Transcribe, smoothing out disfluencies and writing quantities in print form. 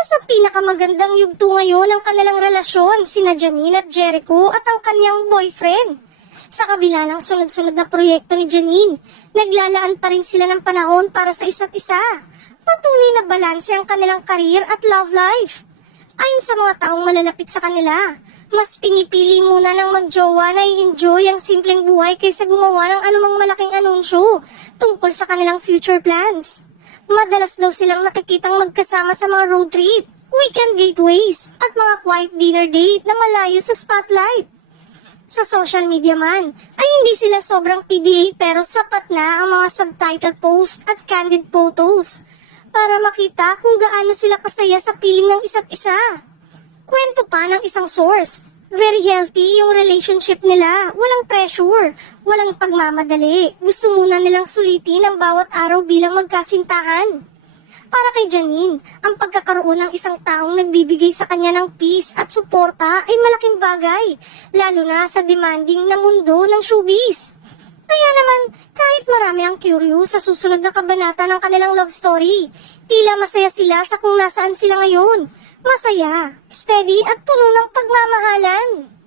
Nasa pinakamagandang yugto ngayon ang kanilang relasyon, sina Janine at Jericho at ang kanyang boyfriend. Sa kabila ng sunod-sunod na proyekto ni Janine, naglalaan pa rin sila ng panahon para sa isa't isa. Patunay na balanse ang kanilang career at love life. Ayon sa mga taong malalapit sa kanila, mas pinipili muna ng magjowa na i-enjoy ang simpleng buhay kaysa gumawa ng anumang malaking anunsyo tungkol sa kanilang future plans. Madalas daw silang nakikitang magkasama sa mga road trip, weekend getaways, at mga quiet dinner date na malayo sa spotlight. Sa social media man, ay hindi sila sobrang PDA pero sapat na ang mga subtitle post at candid photos para makita kung gaano sila kasaya sa piling ng isa't isa. Kwento pa ng isang source, very healthy yung relationship nila, walang pressure, walang pagmamadali. Gusto muna nilang sulitin ang bawat araw bilang magkasintahan. Para kay Janine, ang pagkakaroon ng isang taong nagbibigay sa kanya ng peace at suporta ay malaking bagay, lalo na sa demanding na mundo ng showbiz. Kaya naman, kahit marami ang curious sa susunod na kabanata ng kanilang love story, tila masaya sila sa kung nasaan sila ngayon. Masaya, steady at puno ng pagmamahalan.